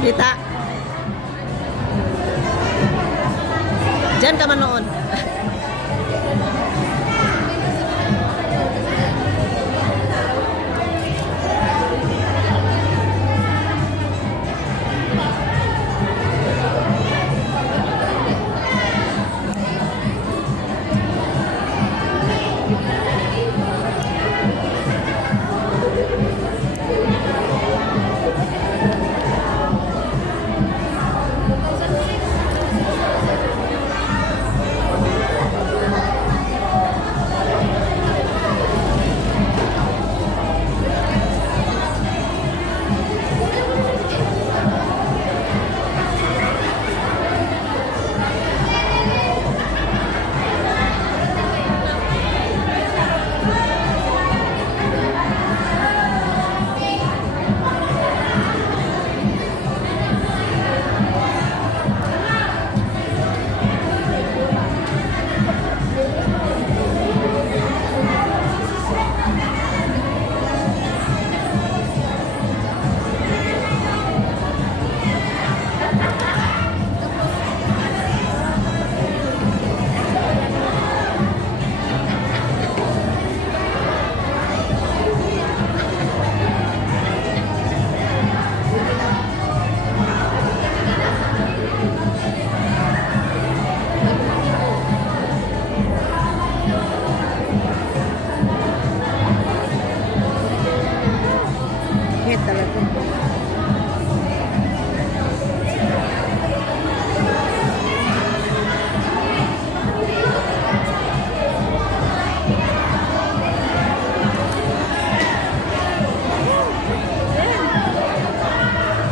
Kita. Diyan ka man noon.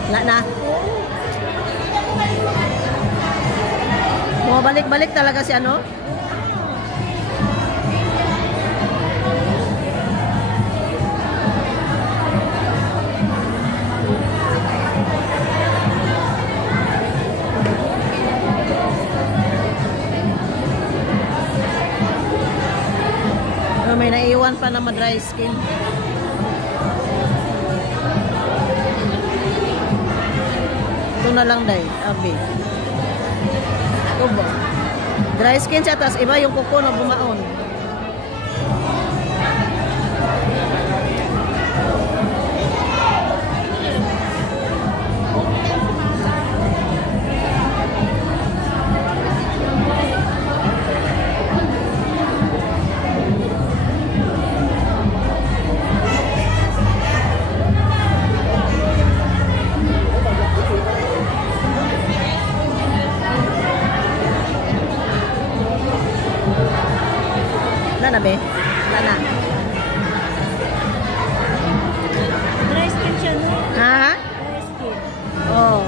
Wala na. Bumabalik-balik talaga si ano? May naiwan pa na ma-dry skin. Ito na lang day, abi. Ito ba? Dry skin siya, tas iba yung kuko na bumaon. Wala na be? Wala na. Dry skin siya, no? Ha? Dry skin. Oo.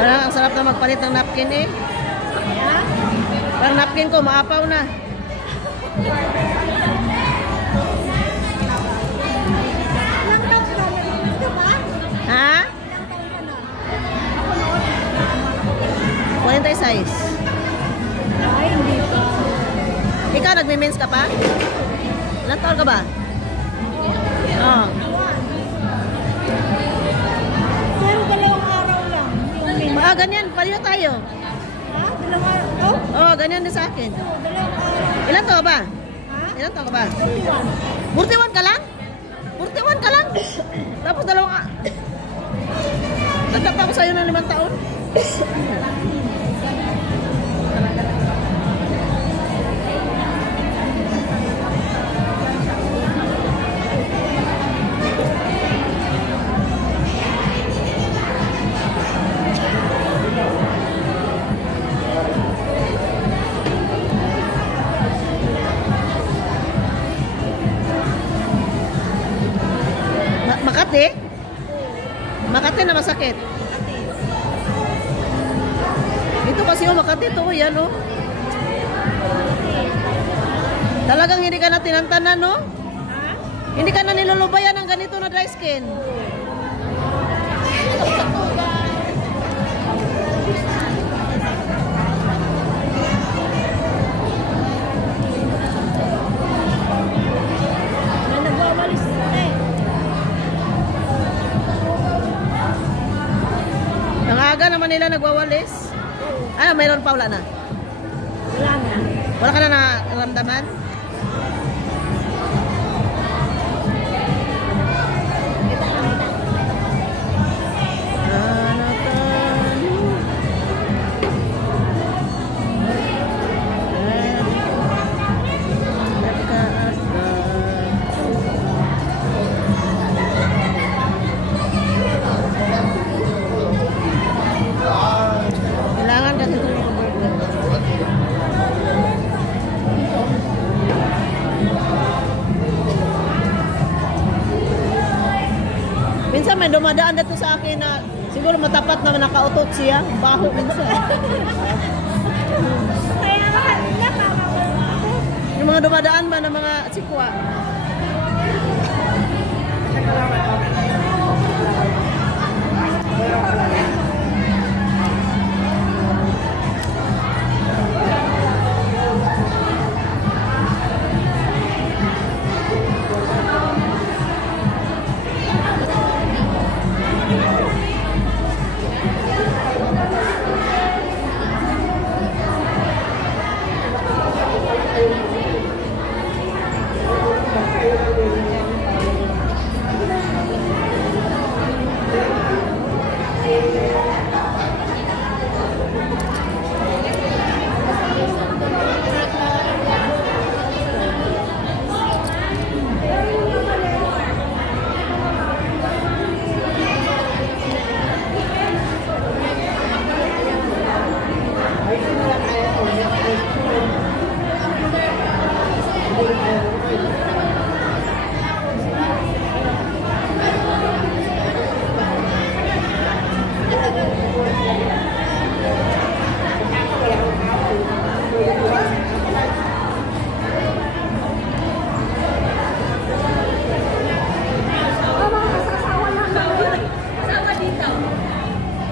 Parang ang sarap na magpalit ng napkin eh. Parang napkin ko, maapaw na. Ha? 46. Ay, hindi pa. Ikaw, nagme-mens ka pa? Ilan taon ka ba? Oo. Pero dalawang araw lang. Ganyan, paliho tayo. Ha? Dalawang araw? Oh? Oo, ganyan din sa akin. Dalawang araw. Ilan taon ka ba? Ha? Ilan taon ka ba? 41. 41 ka lang? 41 ka lang? Tapos dalawang... Nagkapa ko sa'yo ng 5 taon? Makati na masakit. Makati. Dito kasi yung Makati to, yan oh. Talagang hindi ka na tinantanan, no? Ha? Hindi ka na nilulubayan ng ganito na dry skin. Na nagwawalis eh. Nangaga naman nila nagwawalis. Ano, mayroon pa, wala na? Wala na. Wala ka na naramdaman? Kailangan kasi ito yung minsan may dumadaan dito sa akin na siguro matapat na nakautot siya. Baho minsan. Kaya nga, nakakawala ako. Yung mga dumadaan ba ng mga sikwa.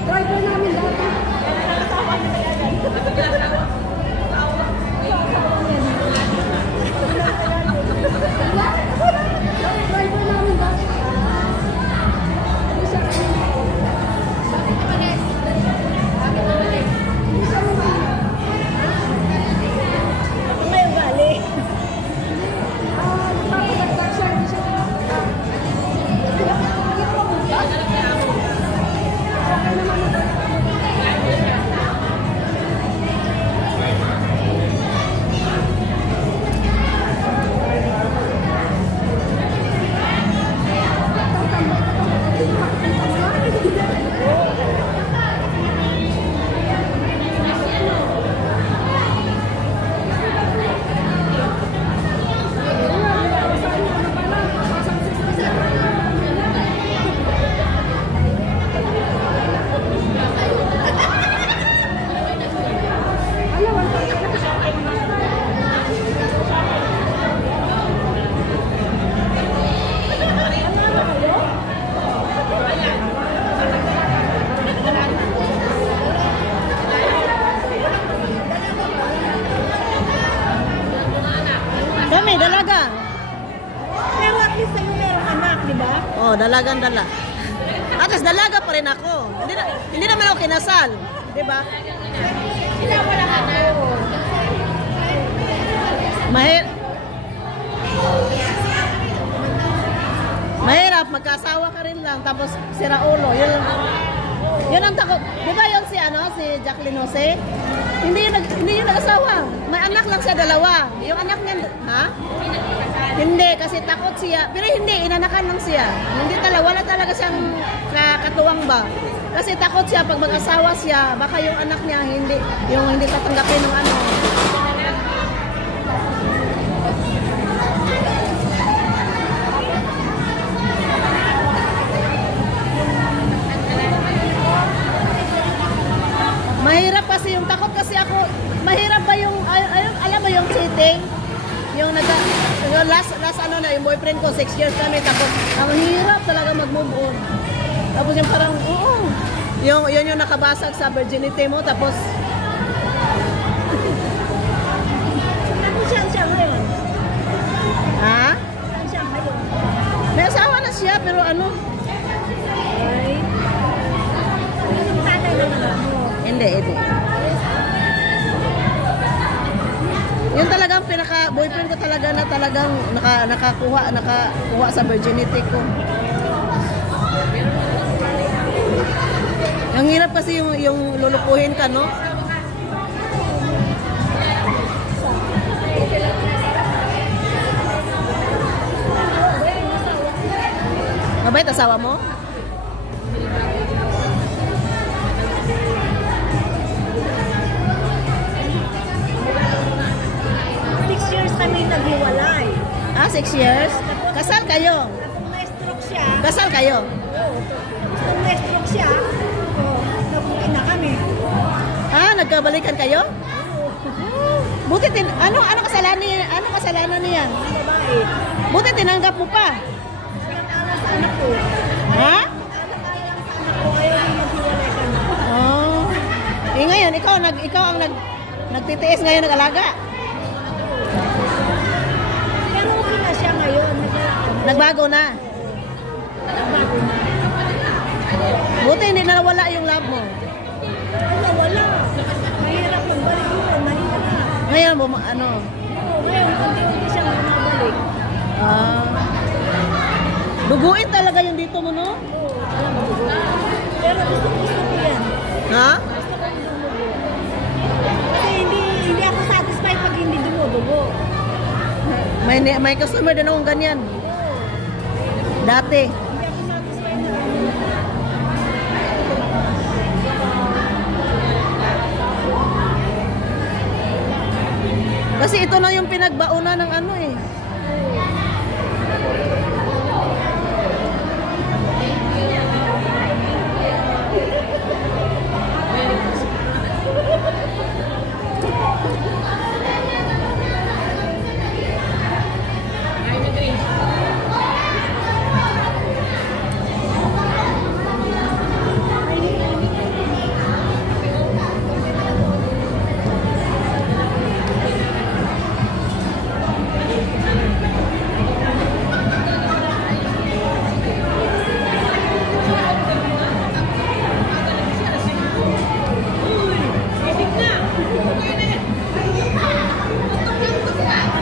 Driver namin dati. Driver namin dati. Ngayon bali. Napapagdag siya. Hindi siya Kami, dalaga. Pero at least sa'yo merong anak, di ba? Oh, dalagang dala. At least dalaga pa rin ako. Hindi naman ako kinasal. Di ba? Sila wala ako. Mahirap, magkasawa ka rin lang, tapos sira ulo. Yun ang takot. Di ba yun si Jacqueline Jose? Hindi yun nag-asawa. May anak lang siya, dalawa. Yung anak niya, ha? Hindi, kasi takot siya. Pero hindi, inanakan lang siya. Hindi talaga, wala talaga siyang katuwang ba. Kasi takot siya, pag mag-asawa siya, baka yung anak niya, hindi tatanggapin ng ano. Mahirap kasi yung takot kasi ako. Mahirap ba yung, alam mo yung cheating? Yung last ano na, yung boyfriend ko, 6 years kami. Tapos, ang hirap talaga mag-move on. Tapos yung parang, oo. Yun yung nakabasag sa virginity mo. Tapos, Saan siya ngayon? ha? Saan siya ngayon? May asawa na siya, pero ano? Ay. Yung tatay na naman mo. Hindi. Yung talagang pinaka-boyfriend ko talaga na talagang nakakuha sa virginity ko. Ang hirap kasi yung lulukuhin ka, no? Mabait asawa mo? Kami naghiwalay. 6 years? Kasal kayo? Tapos na-stroke siya. Kasal kayo? Oo. Tapos na-stroke siya. Nabukin na kami. Nagkabalikan kayo? Buti ano kasalanan niya? Babae. Buti tinanggap mo pa. Alam sa anak ko. Ha? Alam sa anak ko. Ayaw yung maghiwalay kami. Oh. Ngayon ikaw ang nagtitiis ngayon nag-alaga. Pero okay na siya ngayon. Nagbago na. Nagbago na. Buti hindi na nawala yung love mo. Wala. Mahirap magbalik yun. Mahirap na. Ngayon mo ano? Oo, ngayon. Kunti-kunti siyang bumabalik. Duguin talaga yung dito mo, no? Oo, alam mo. Pero gusto ko yan. Ha? Gusto ko yung dumugo. Kasi hindi ako satisfied pag hindi dumudugo. May customer din akong ganyan. Dati. Hindi ako satisfied na Kasi ito na yung pinagbauna ng ano eh.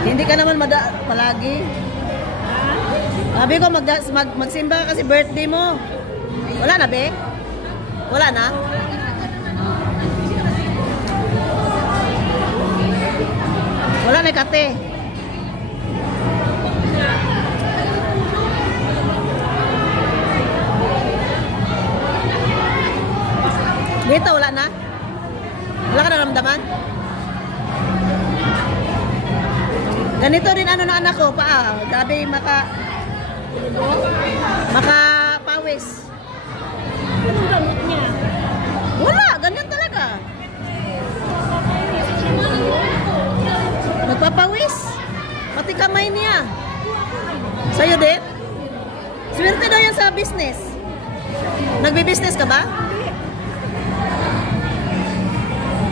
Hindi ka naman palagi. Sabi ko magsimba ka kasi birthday mo. Wala na, be? Wala na? Wala na kate. Dito wala na? Wala ka naramdaman? Ganito rin ano na anak ko, paa. Grabe makapawis. anong gamot niya. Wala, ganyan talaga. Nagpapawis. Pati kamay niya. Sa'yo din? Swerte daw yan sa business. Nagbi-business ka ba?